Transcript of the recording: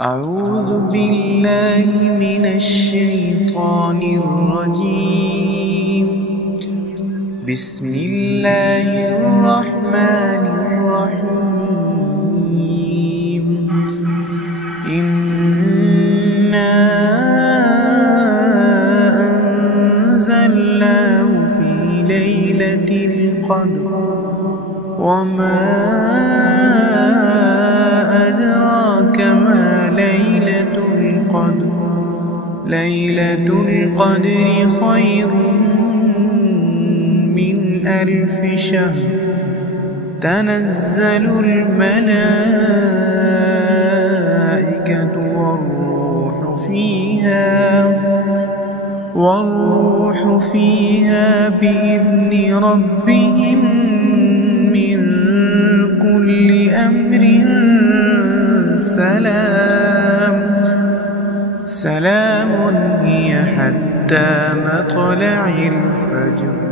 أعوذ بالله من الشيطان الرجيم. بسم الله الرحمن الرحيم. إنا أنزلناه في ليلة القدر وما أدراك ما ليلة القدر. ليلة القدر خير من 1000 شهر. تنزل الملائكة والروح فيها بإذن ربهم من كل أمر. سلام هي حتى مطلع الفجر.